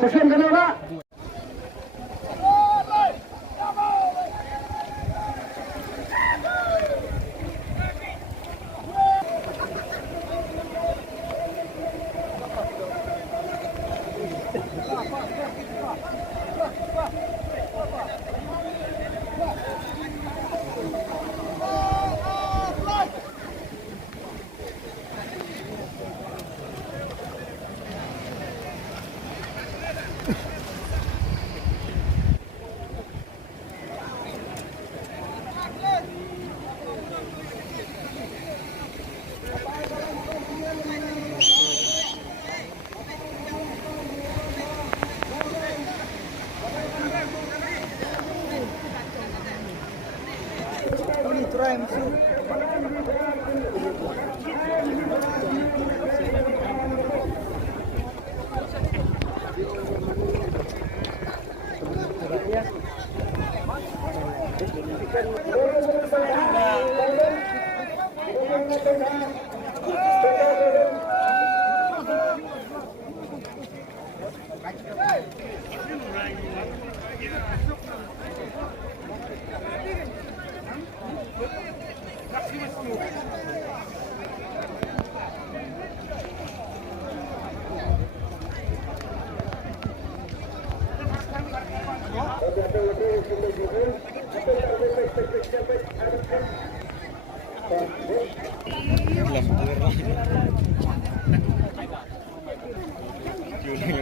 Session kedua.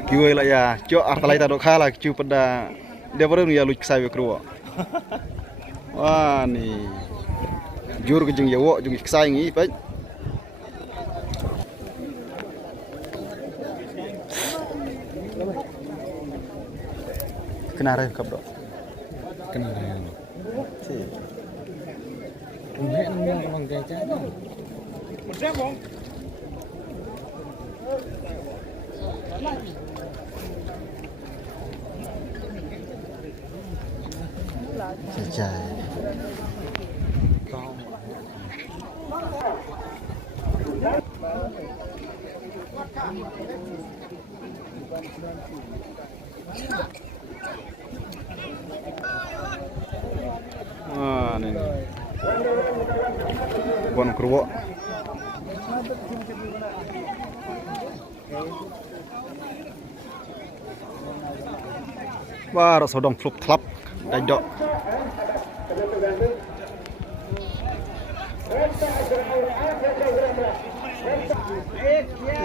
Kiwai lah ya, cok artalai tadok kalah cu pada dia baru ya lucu saya keruak. Wah nih, jur kejeng yawo jeng kesayang ini pak. Kenara kap dok. Kenara. Rumah nang orang gajah. Bersama. Sejai. Wah, ini. Bon kerwo. Wah, sodong fluk klap, dajok.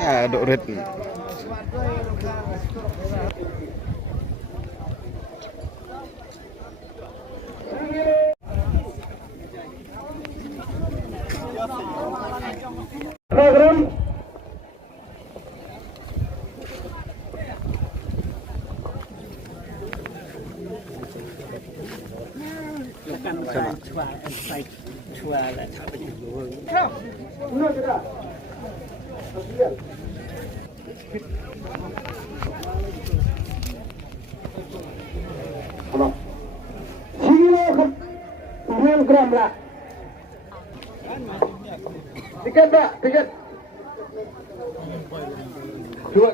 Ya, dok red. Program gram lah. Tiket pak, tiket. Dua.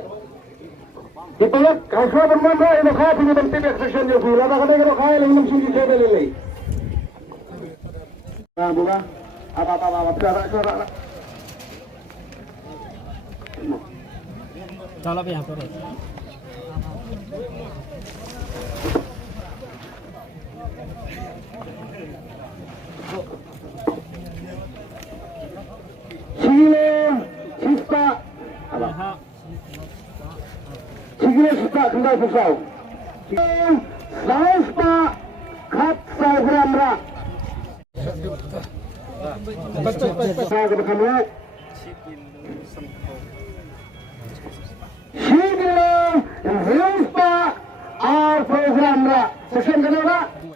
Dipeluk, kalau bermanda ini kau punya tiket section dia pula. Apa kata kalau kau yang mesti dicebel ini? Nah, bunga, apa, suara. Kalau ya, boleh. Sigile sista kembali susau. Sauspa kat saubramra. Saya berkamu. Sigile sauspa al programra. Session kedua.